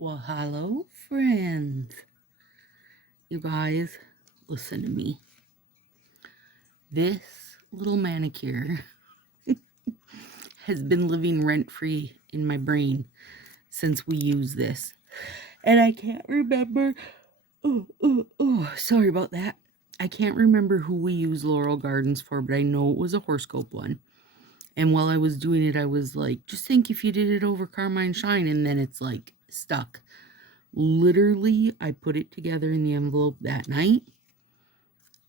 Well, hello, friends. You guys, listen to me. This little manicure has been living rent free in my brain since we used this. And I can't remember. Sorry about that. I can't remember who we used Laurel Gardens for, but I know it was a horoscope one. And while I was doing it, I was like, just think if you did it over Carmine Shine, and then it's like stuck. Literally, I put it together in the envelope that night,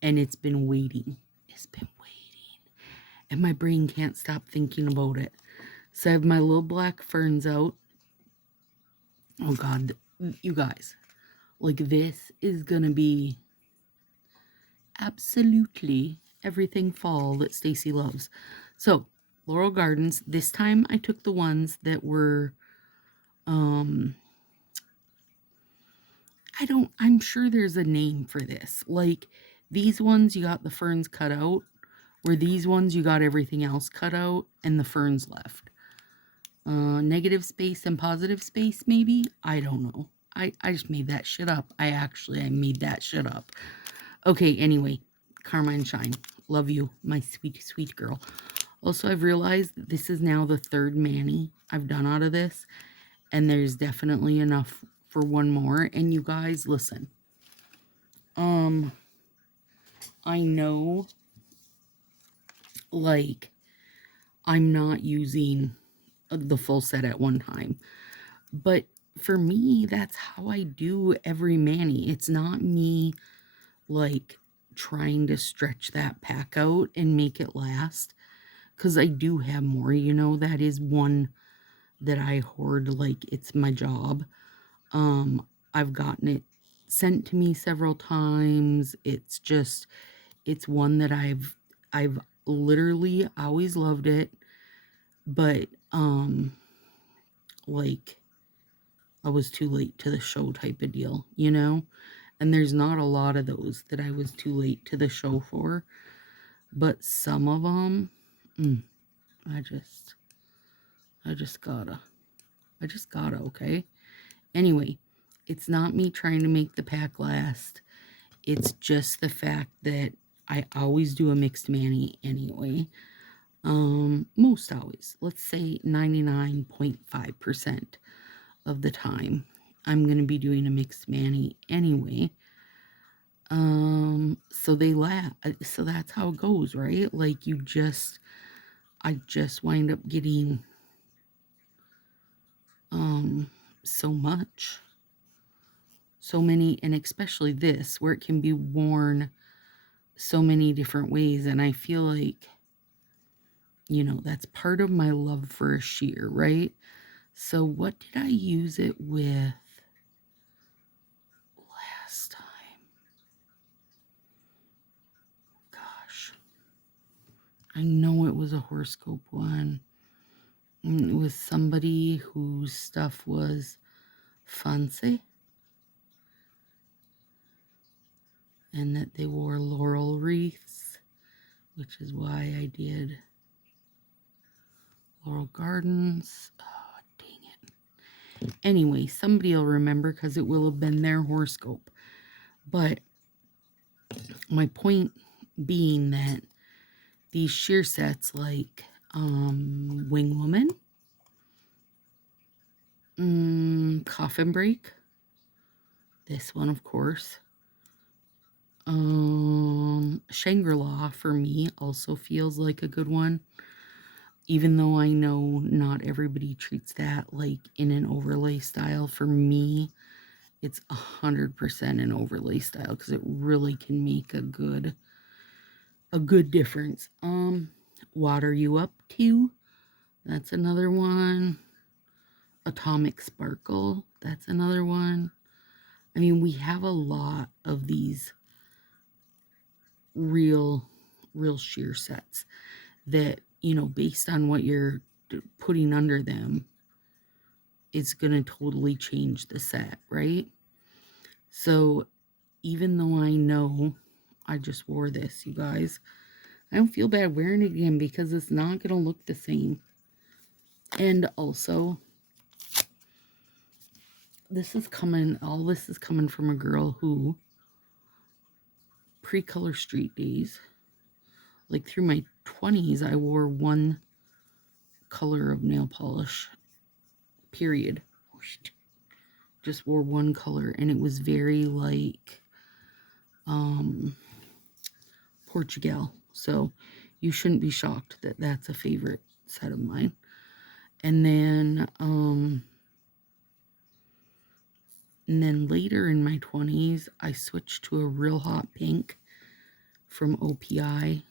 and it's been waiting. It's been waiting. And my brain can't stop thinking about it. So I have my little black ferns out. Oh God, you guys, like this is gonna be absolutely everything fall that Stacy loves. So Laurel Gardens, this time I took the ones that were, I'm sure there's a name for this. Like these ones, you got the ferns cut out, where these ones, you got everything else cut out and the ferns left. Negative space and positive space, maybe? I don't know. I just made that shit up. I made that shit up. Okay, anyway, Carmine Shine. Love you, my sweet, sweet girl. Also, I've realized that this is now the third mani I've done out of this, and there's definitely enough for one more. And you guys, listen. I know, like, I'm not using the full set at one time, but for me, that's how I do every mani. It's not me, like, trying to stretch that pack out and make it last, because I do have more, that is one that I hoard like it's my job. I've gotten it sent to me several times. It's one that I've literally always loved it, but like I was too late to the show type of deal, And there's not a lot of those that I was too late to the show for, but some of them, I just gotta, okay? Anyway, it's not me trying to make the pack last. It's just the fact that I always do a mixed mani anyway. Most always. Let's say 99.5% of the time I'm going to be doing a mixed mani anyway. So they laugh. So that's how it goes, right? Like I just wind up getting so much, so many, and especially this where it can be worn so many different ways. And I feel like, that's part of my love for a sheer, right? So what did I use it with last time? Gosh, I know it was a horoscope one. It was somebody whose stuff was fancy, and that they wore laurel wreaths, which is why I did Laurel Gardens. Oh, dang it. Anyway, somebody will remember because it will have been their horoscope. But my point being that these sheer sets like Wing Woman, Coffin Break, this one of course, Shangri-La for me also feels like a good one, even though I know not everybody treats that like in an overlay style. For me, it's 100% an overlay style because it really can make a good difference. Water You Up too, that's another one. Atomic Sparkle, that's another one. I mean, we have a lot of these real sheer sets that, based on what you're putting under them, it's going to totally change the set, right? So even though I know I just wore this, you guys, I don't feel bad wearing it again because it's not going to look the same. And also, all this is coming from a girl who, pre-color street days, like through my 20s, I wore one color of nail polish, period. Just wore one color, and it was very like Portugal. So you shouldn't be shocked that that's a favorite set of mine. And then later in my 20s, I switched to a real hot pink from OPI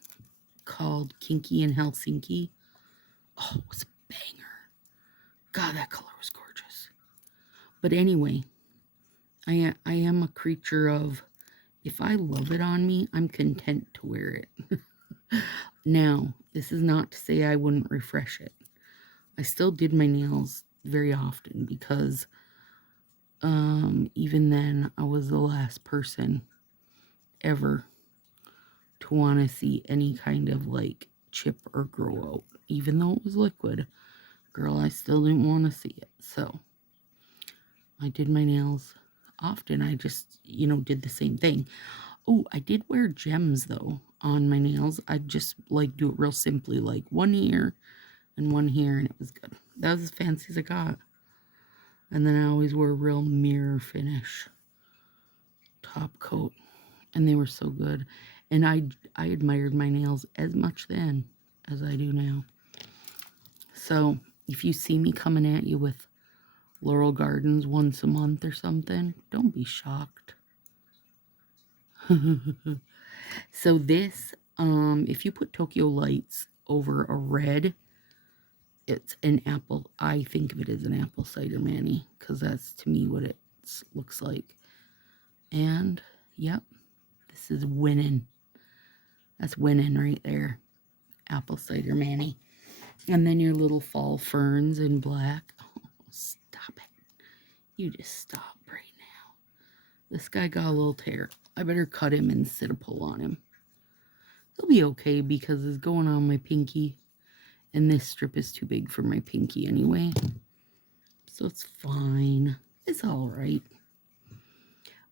called Kinky in Helsinki. Oh, it was a banger. God, that color was gorgeous. But anyway, I am a creature of, if I love it on me, I'm content to wear it. Now, this is not to say I wouldn't refresh it. I still did my nails very often because even then I was the last person ever to want to see any kind of like chip or grow out. Even though it was liquid, girl, I still didn't want to see it. So I did my nails often. I just, did the same thing. Oh, I did wear gems though on my nails. I'd just like do it real simply, like one here and one here, and it was good. That was as fancy as I got. And then I always wore a real mirror finish top coat, and they were so good. And I admired my nails as much then as I do now. So if you see me coming at you with Laurel Gardens once a month or something, don't be shocked. So this, if you put Tokyo Lights over a red, it's an apple. I think of it as an apple cider mani, because that's to me what it looks like. And yep, this is winning. That's winning right there. Apple cider mani. And then your little fall ferns in black. Oh, stop it. You just stop right now. This guy got a little tear. I better cut him and sit a pull on him. He'll be okay because it's going on my pinky. And this strip is too big for my pinky anyway. So it's fine. It's all right.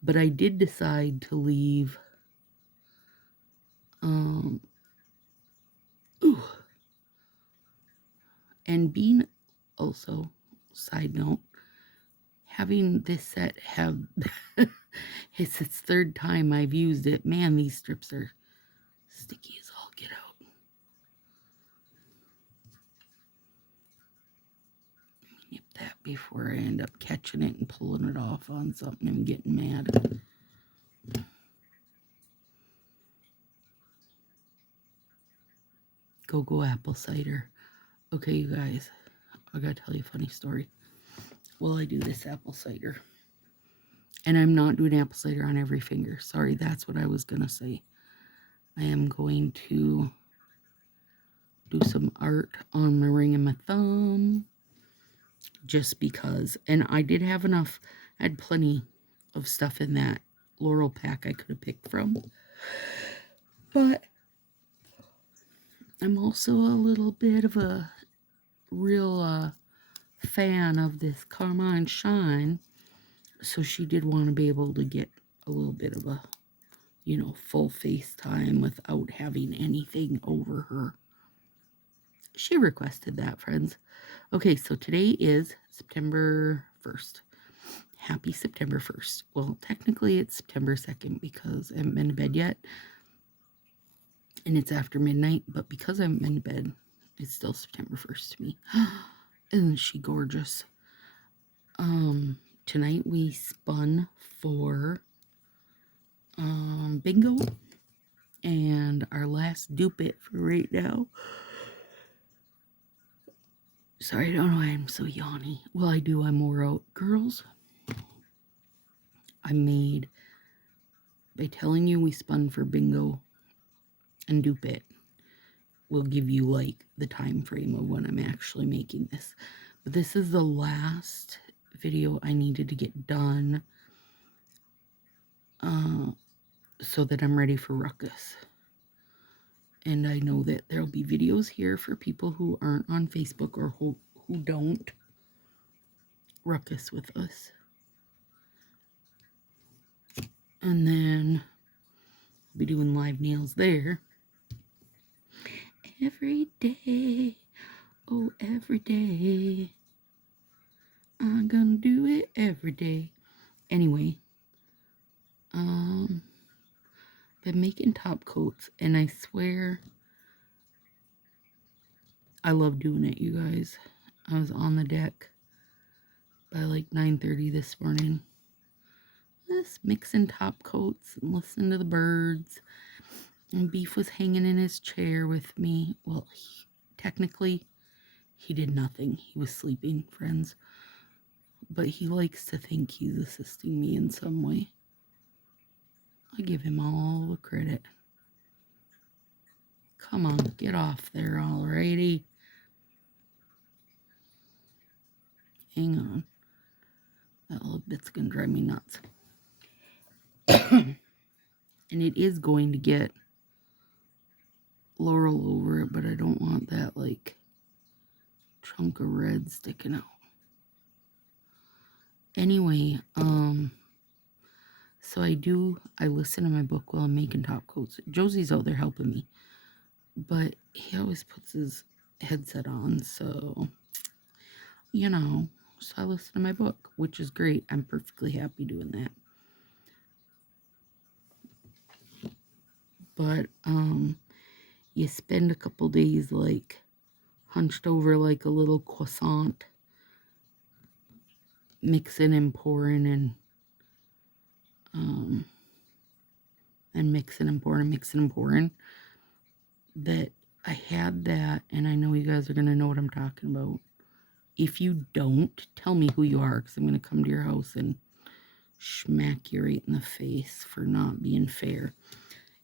But I did decide to leave. And being also, side note, having this set have, it's its third time I've used it. Man, these strips are sticky as all get out. Nip that before I end up catching it and pulling it off on something and getting mad. Go apple cider. Okay, you guys, I gotta tell you a funny story. Well, I do this apple cider. And I'm not doing apple cider on every finger. Sorry, that's what I was gonna say. I am going to do some art on my ring and my thumb. Just because. And I did have enough. I had plenty of stuff in that Laurel pack I could have picked from. But I'm also a little bit of a real fan of this Carmine Shine. So she did want to be able to get a little bit of a, full face time without having anything over her. She requested that, friends. Okay, so today is September 1st. Happy September 1st. Well, technically it's September 2nd because I haven't been to bed yet. And it's after midnight, but because I haven't been to bed, it's still September 1st to me. Isn't she gorgeous? Tonight we spun for bingo. And our last dupe it for right now. Sorry, I don't know why I'm so yawny. Well, I do. I'm wore out. Girls, I made, by telling you we spun for bingo and dupe it, will give you like the time frame of when I'm actually making this. But this is the last video I needed to get done so that I'm ready for Ruckus. And I know that there'll be videos here for people who aren't on Facebook or who don't Ruckus with us. And then I'll be doing live nails there. Every day, oh, every day. I'm gonna do it every day. Anyway, been making top coats, and I swear I love doing it, you guys. I was on the deck by like 9:30 this morning, just mixing top coats and listening to the birds. And Beef was hanging in his chair with me. Well, technically, he did nothing. He was sleeping, friends. But he likes to think he's assisting me in some way. I give him all the credit. Come on, get off there already. Hang on. That little bit's gonna drive me nuts. And it is going to get laurel over it, but I don't want that like chunk of red sticking out. Anyway, so I listen to my book while I'm making top coats. Josie's out there helping me, but he always puts his headset on, so so I listen to my book, which is great. I'm perfectly happy doing that. But you spend a couple days like hunched over like a little croissant, mixing and pouring and mixing and pouring. That I had that, and I know you guys are gonna know what I'm talking about. If you don't, tell me who you are, because I'm gonna come to your house and smack you right in the face for not being fair.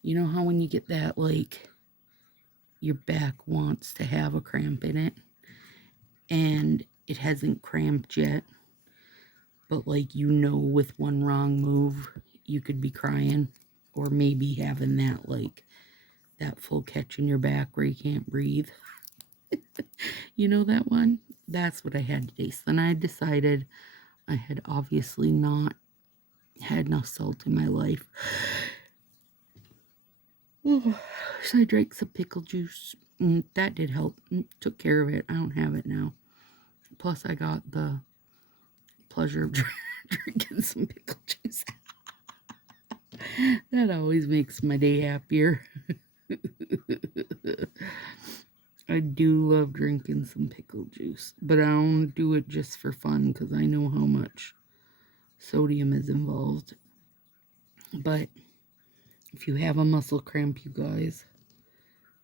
You know how when you get that, like, your back wants to have a cramp in it, and it hasn't cramped yet, but, like, with one wrong move, you could be crying, or maybe having that, like, that full catch in your back where you can't breathe. You know that one? That's what I had today. So then I decided I had obviously not had enough salt in my life. So I drank some pickle juice. That did help. Took care of it. I don't have it now. Plus, I got the pleasure of drinking some pickle juice. That always makes my day happier. I do love drinking some pickle juice, but I don't do it just for fun because I know how much sodium is involved. But if you have a muscle cramp, you guys,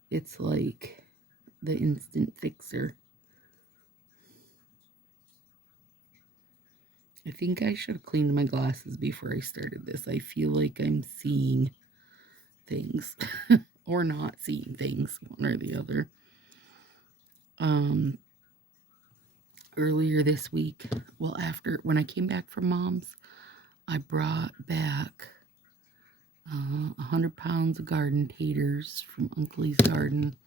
it's like the instant fixer. I think I should have cleaned my glasses before I started this. I feel like I'm seeing things or not seeing things, one or the other. Earlier this week, well, when I came back from Mom's, I brought back 100 pounds of garden taters from Uncle Lee's garden.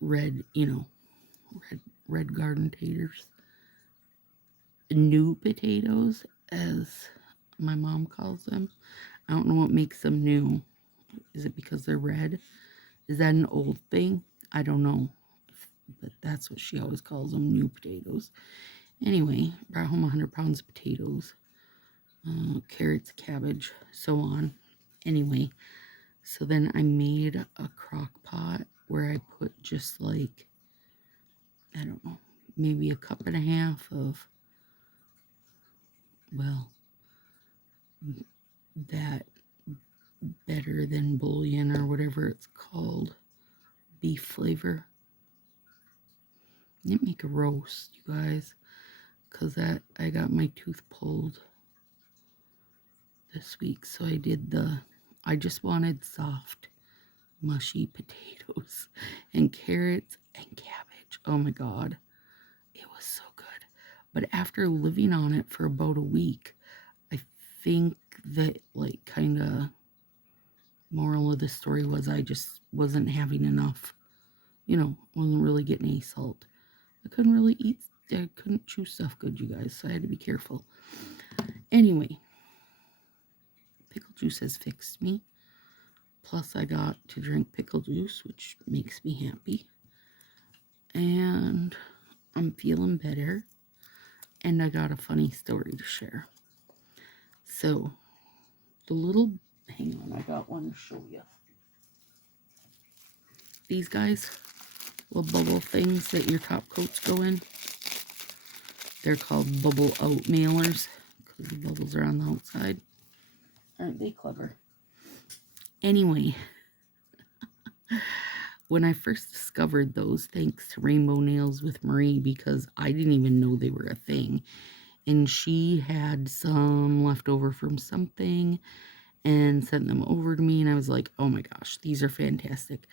Red garden taters. New potatoes, as my mom calls them. I don't know what makes them new. Is it because they're red? Is that an old thing? I don't know. But that's what she always calls them, new potatoes. Anyway, brought home 100 pounds of potatoes, carrots, cabbage, so on. Anyway, so then I made a crock pot where I put just like, I don't know, maybe a cup and a half of, well, that better than bouillon or whatever it's called, beef flavor. I didn't make a roast, you guys, because I got my tooth pulled this week, so I just wanted soft, mushy potatoes and carrots and cabbage. Oh my God, it was so good. But after living on it for about a week, I think that, like, kind of moral of the story was I just wasn't having enough, wasn't really getting any salt. I couldn't really eat, I couldn't chew stuff good, you guys, so I had to be careful. Anyway, pickle juice has fixed me. Plus, I got to drink pickle juice, which makes me happy. And I'm feeling better. And I got a funny story to share. So, the little... Hang on, I got one to show you. These guys, little bubble things that your top coats go in. They're called bubble out mailers because the bubbles are on the outside. Aren't they clever? Anyway, when I first discovered those, thanks to Rainbow Nails with Marie, because I didn't even know they were a thing. And she had some left over from something and sent them over to me. And I was like, oh my gosh, these are fantastic.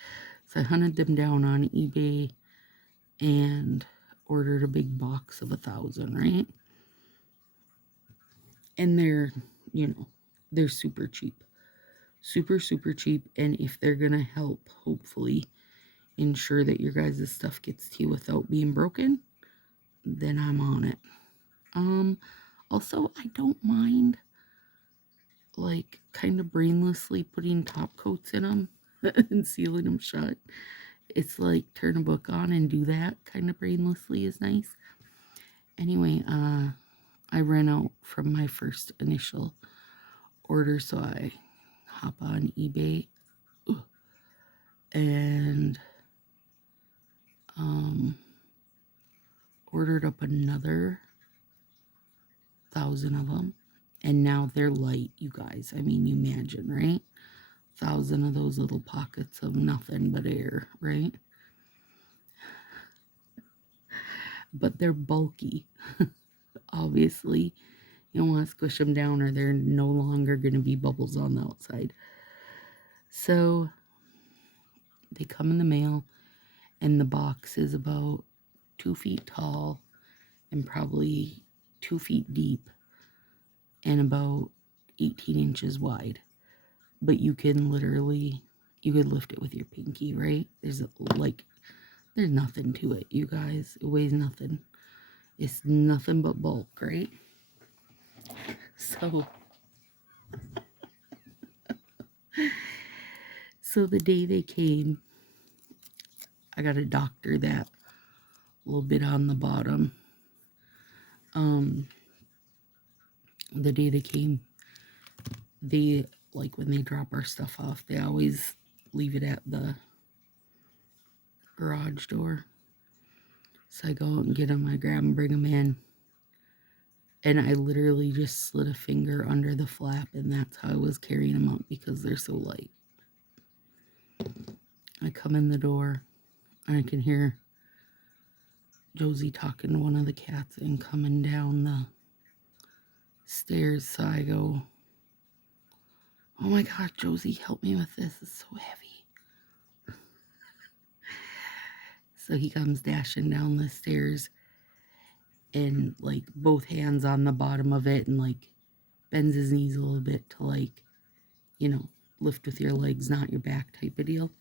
So I hunted them down on eBay and ordered a big box of 1,000, right? And they're, they're super cheap. Super, super cheap. And if they're going to help, hopefully, ensure that your guys' stuff gets to you without being broken, then I'm on it. Also, I don't mind, like, kind of brainlessly putting top coats in them and sealing them shut. It's like turn a book on and do that kind of brainlessly is nice. Anyway, I ran out from my first initial order, so I hop on eBay and ordered up another 1,000 of them, and now they're light, you guys. I mean, you imagine, right? 1,000 of those little pockets of nothing but air, right? But they're bulky. Obviously, you don't want to squish them down or they're no longer going to be bubbles on the outside. So they come in the mail, and the box is about 2 feet tall and probably 2 feet deep and about 18 inches wide. But you can literally, you could lift it with your pinky, right? There's nothing to it, you guys. It weighs nothing. It's nothing but bulk, right? So the day they came, I got to doctor that a little bit on the bottom. The day they came, they, like when they drop our stuff off, they always leave it at the garage door. So I go out and get them, I grab them, bring them in. And I literally just slid a finger under the flap, and that's how I was carrying them up because they're so light. I come in the door, and I can hear Josie talking to one of the cats and coming down the stairs. So I go, oh my God, Josie, help me with this. It's so heavy. So he comes dashing down the stairs and like both hands on the bottom of it and like bends his knees a little bit to like, lift with your legs, not your back type of deal.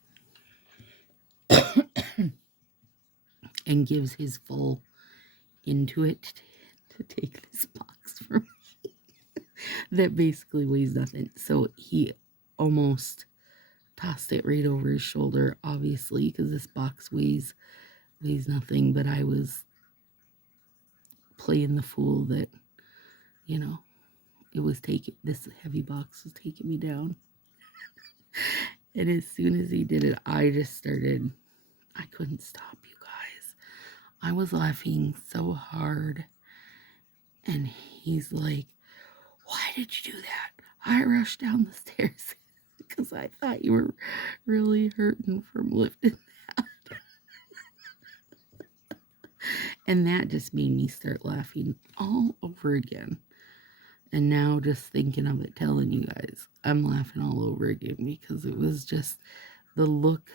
And gives his full into it to take this box from me that basically weighs nothing. So he almost tossed it right over his shoulder, obviously, because this box weighs nothing. But I was playing the fool that, it was this heavy box was taking me down. And as soon as he did it, I couldn't stop, you guys. I was laughing so hard. And he's like, why did you do that? I rushed down the stairs because I thought you were really hurting from lifting that. And that just made me start laughing all over again. And now just thinking of it, telling you guys, I'm laughing all over again because it was just the look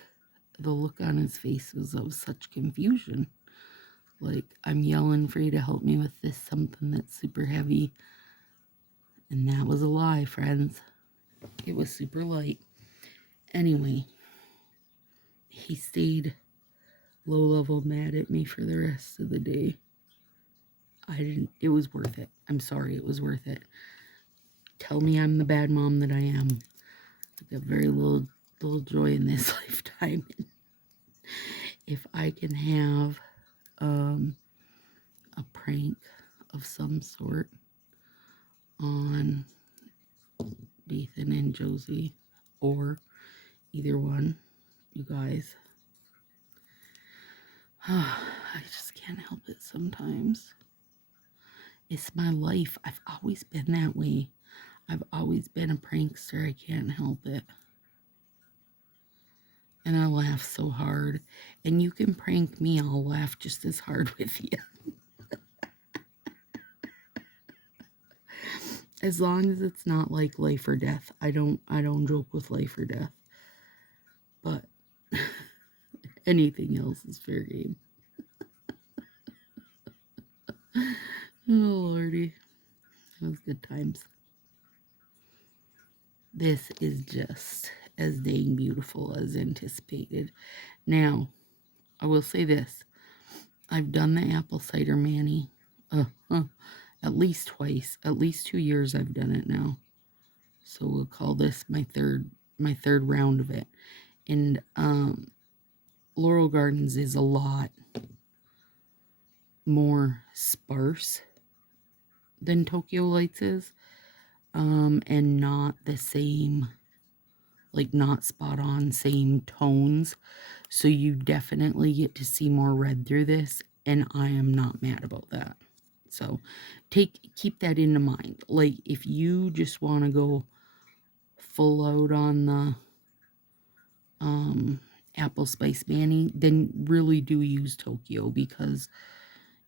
on his face was of such confusion. Like, I'm yelling for you to help me with this something that's super heavy. And that was a lie, friends. It was super light. Anyway, he stayed low-level mad at me for the rest of the day. It was worth it. I'm sorry, it was worth it. tell me I'm the bad mom that I am. I got very little joy in this lifetime. If I can have a prank of some sort on Nathan and Josie, or either one, you guys, I just can't help it sometimes. It's my life. I've always been that way. I've always been a prankster. I can't help it. And I laugh so hard. And you can prank me, I'll laugh just as hard with you. As long as it's not like life or death. I don't joke with life or death. But anything else is fair game. Oh lordy. That was good times. This is just as dang beautiful as anticipated. Now, I will say this. I've done the apple cider mani at least twice. At least 2 years I've done it now. So we'll call this my third round of it. And Laurel Gardens is a lot more sparse than Tokyo Lights is. And not the same, like not spot on same tones. So you definitely get to see more red through this, and I am not mad about that. So keep that into mind. Like if you just want to go full out on the apple spice mani, then really do use Tokyo, because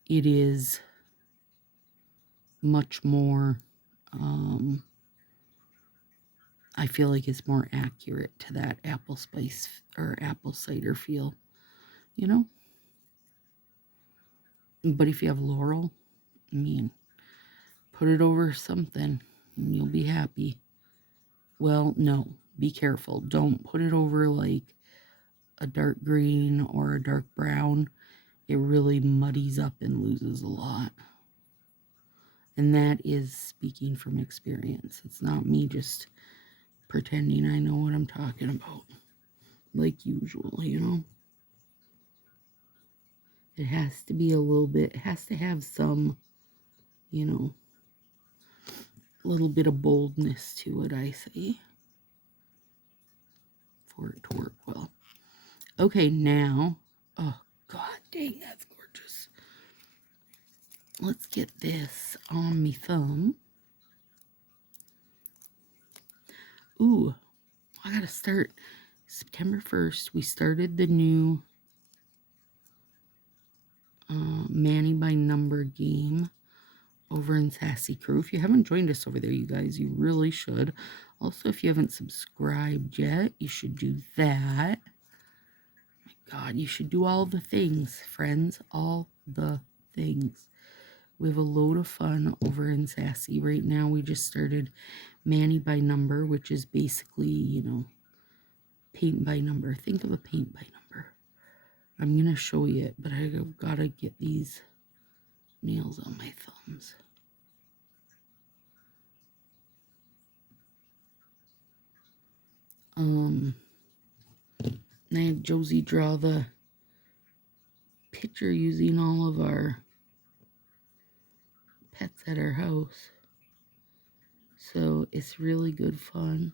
it is much more I feel like it's more accurate to that apple spice or apple cider feel, you know? But if you have Laurel, I mean, put it over something and you'll be happy. Well, no, be careful. Don't put it over like a dark green or a dark brown. It really muddies up and loses a lot. And that is speaking from experience. It's not me just pretending I know what I'm talking about. Like usual, you know? It has to be a little bit, it has to have some, you know, little bit of boldness to it, I say, for it to work well. Okay, now, oh, God dang, that's gorgeous. Let's get this on me thumb. Ooh, I gotta start September 1st. We started the new Manny by Number game over in Sassy Crew. If you haven't joined us over there, you guys, you really should. Also, if you haven't subscribed yet, you should do that. My God, you should do all the things, friends. All the things. We have a load of fun over in Sassy. Right now, we just started Manny by Number, which is basically, you know, paint by number. Think of a paint by number. I'm going to show you it, but I've got to get these nails on my thumbs. And I had Josie draw the picture using all of our pets at our house. So it's really good fun.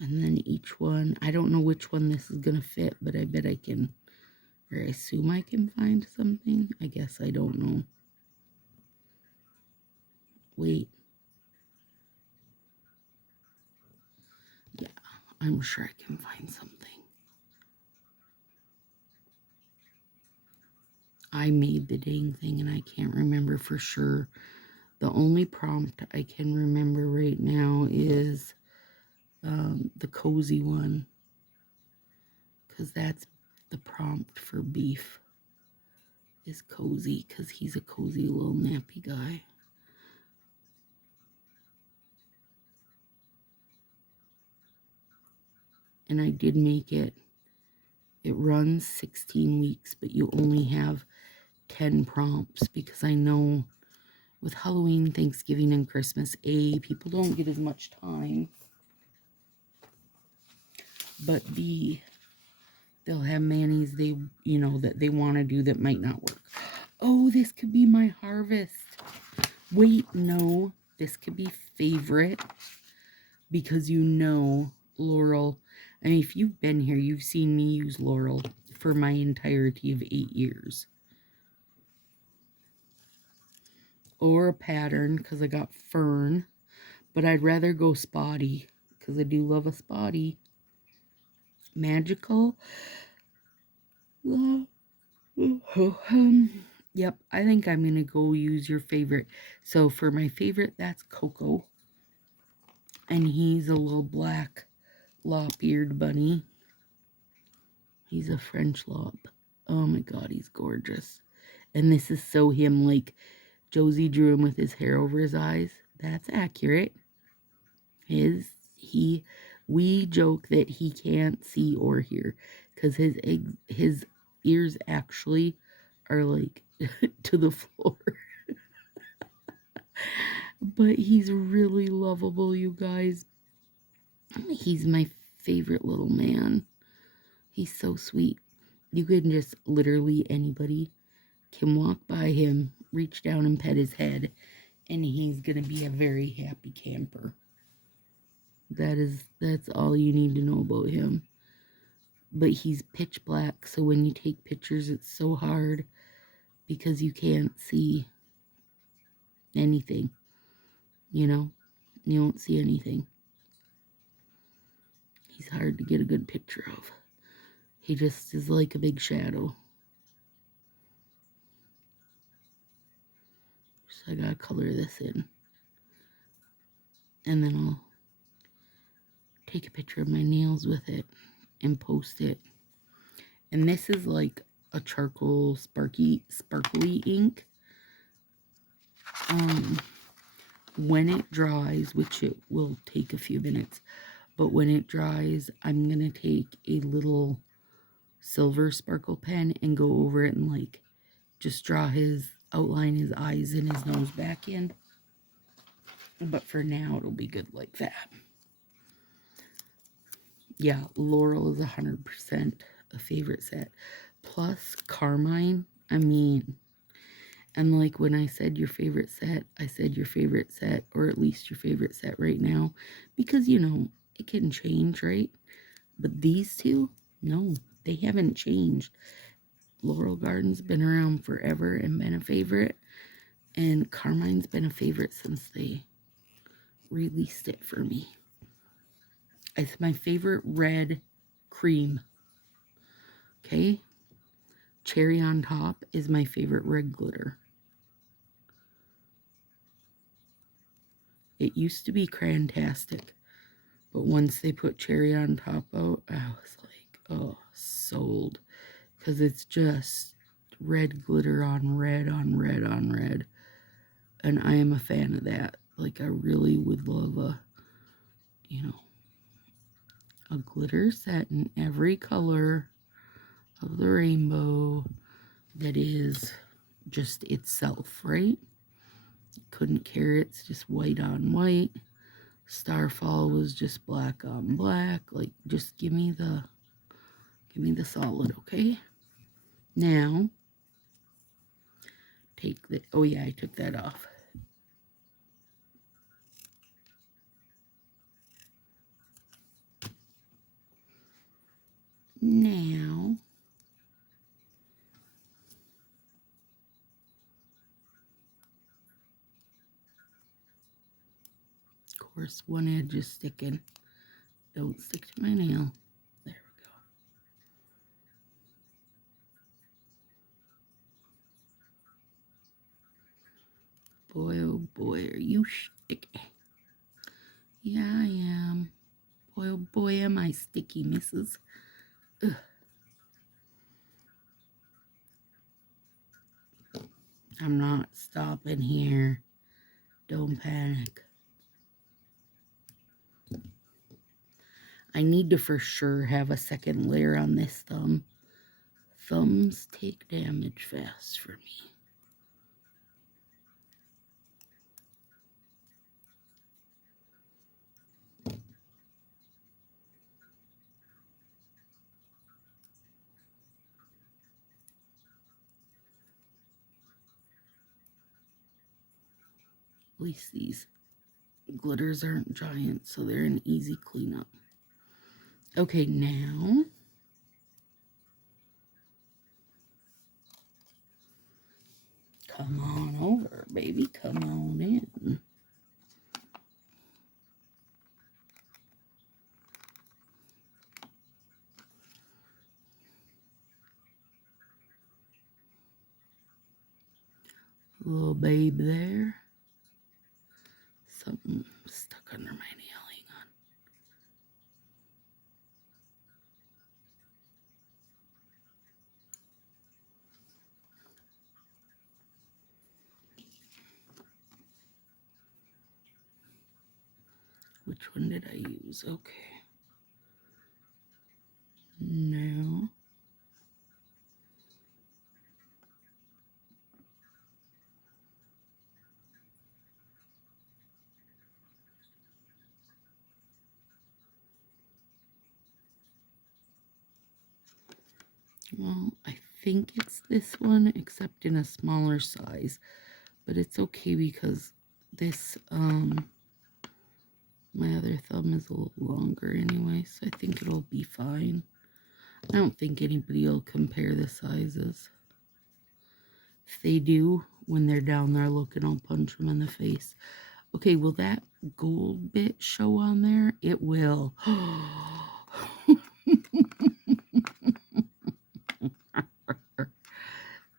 And then each one, I don't know which one this is going to fit, but I bet I can, or I assume I can find something. I guess I don't know. Wait. Yeah, I'm sure I can find something. I made the dang thing and I can't remember for sure. The only prompt I can remember right now is the cozy one, because that's the prompt for Beef, is cozy, because he's a cozy little nappy guy. And I did make it. It runs 16 weeks, but you only have Ken prompts because I know with Halloween, Thanksgiving, and Christmas, people don't get as much time. But B, they'll have manis that they want to do that might not work. Oh, this could be my harvest. Wait, no, this could be favorite because Laurel. I mean, if you've been here, you've seen me use Laurel for my entirety of 8 years. Or a pattern because I got Fern, but I'd rather go Spotty because I do love a Spotty. Magical. Yep, I think I'm going to go use your favorite. So for my favorite, that's Coco. And he's a little black lop-eared bunny. He's a French lop. Oh my god, he's gorgeous. And this is so him, like Josie drew him with his hair over his eyes. That's accurate. We joke that he can't see or hear because his ears actually are like to the floor. But he's really lovable, you guys. He's my favorite little man. He's so sweet. You can just literally anybody can walk by him, reach down and pet his head, and he's gonna be a very happy camper. That's all you need to know about him. But he's pitch black, so when you take pictures, it's so hard because you can't see anything. You don't see anything. He's hard to get a good picture of. He just is like a big shadow. So I gotta color this in. And then I'll take a picture of my nails with it and post it. And this is like a charcoal sparkly ink. When it dries, which it will take a few minutes, but when it dries, I'm gonna take a little silver sparkle pen and go over it and like just outline his eyes and his nose back in. But for now, it'll be good like that. Yeah, Laurel is 100% a favorite set. Plus Carmine, I mean, and like when I said your favorite set, I said your favorite set, or at least your favorite set right now, because it can change, right? But these two, no, they haven't changed. Laurel Garden's been around forever and been a favorite, and Carmine's been a favorite since they released it for me. It's my favorite red cream. Okay? Cherry on top is my favorite red glitter. It used to be Crantastic, but once they put cherry on top out, I was like, oh, sold. Because it's just red glitter on red on red on red. And I am a fan of that. Like, I really would love a glitter set in every color of the rainbow that is just itself, right? Couldn't care it's just white on white. Starfall was just black on black. Like, just give me the solid, okay? Now, oh yeah, I took that off. Now, of course, one edge is sticking. Don't stick to my nail. There we go. Boy, oh boy, are you sticky. Yeah, I am. Boy, oh boy, am I sticky, missus. Ugh. I'm not stopping here. Don't panic. I need to for sure have a second layer on this thumb thumbs take damage fast for me. At least these glitters aren't giant, so they're an easy cleanup. Okay, now come on over, baby. Come on in. Little babe there. Something stuck under my nail. Hang on. Which one did I use? Okay. No. Well, I think it's this one, except in a smaller size. But it's okay because this, my other thumb is a little longer anyway, so I think it'll be fine. I don't think anybody will compare the sizes. If they do, when they're down there looking, I'll punch them in the face. Okay, will that gold bit show on there? It will.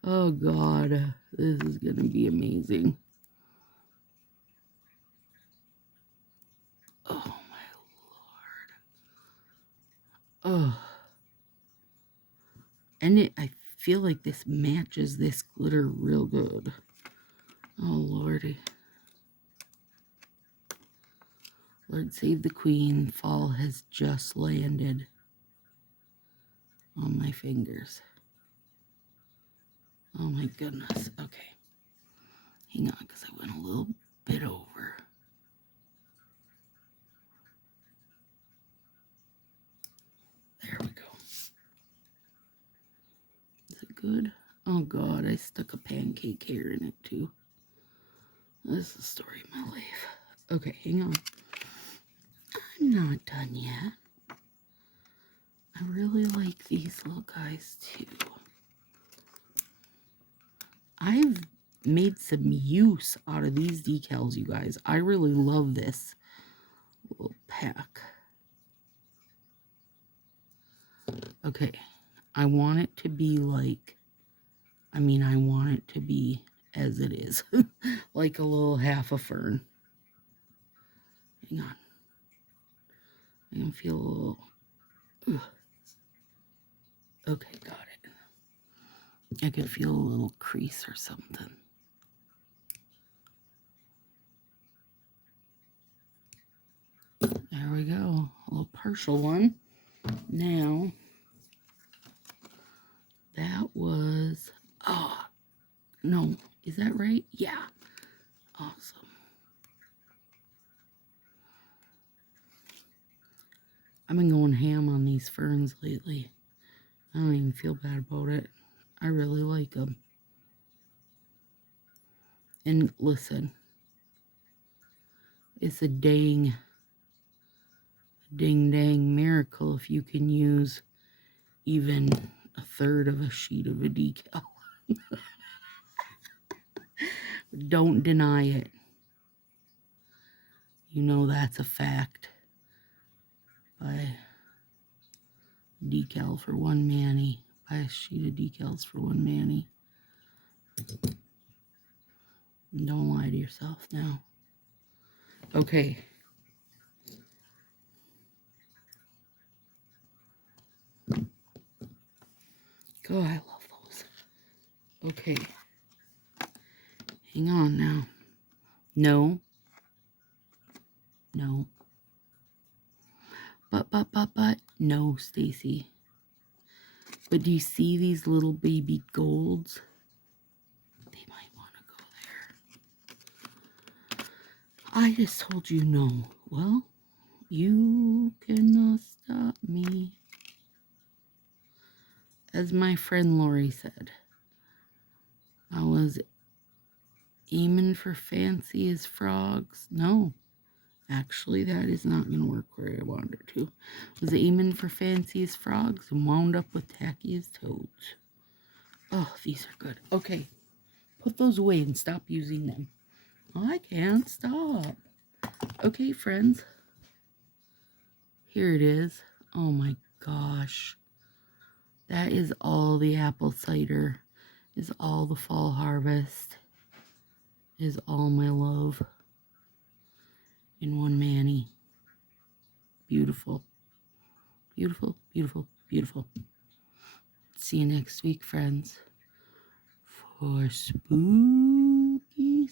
Oh, God. This is going to be amazing. Oh, my Lord. Oh. And I feel like this matches this glitter real good. Oh, Lordy. Lord save the queen. Fall has just landed on my fingers. Oh, my goodness. Okay. Hang on, because I went a little bit over. There we go. Is it good? Oh, God. I stuck a pancake hair in it, too. This is the story of my life. Okay, hang on. I'm not done yet. I really like these little guys too. I've made some use out of these decals, you guys. I really love this little pack. Okay, I want it to be like, I want it to be as it is. Like a little half a fern. Hang on. I can feel a little... Ugh. Okay, got it. I could feel a little crease or something. There we go. A little partial one. Now, that was... Oh, no. Is that right? Yeah. Awesome. I've been going ham on these ferns lately. I don't even feel bad about it. I really like them. And listen, it's a dang miracle if you can use even a third of a sheet of a decal. Don't deny it. You know that's a fact. Buy decal for one manny. Buy a sheet of decals for one manny. Don't lie to yourself now. Okay. Oh, I love those. Okay. Hang on now. No. No. But. No, Stacy. But do you see these little baby golds? They might want to go there. I just told you no. Well, you cannot stop me. As my friend Lori said, I was aiming for fancy as frogs. No, actually, that is not going to work where I wanted it to. Was aiming for fancy as frogs and wound up with tacky as toads. Oh, these are good. Okay, put those away and stop using them. I can't stop. Okay, friends. Here it is. Oh my gosh. That is all the apple cider. Is all the fall harvest. Is all my love. In one Manny. Beautiful. Beautiful, beautiful, beautiful. See you next week, friends. For spooky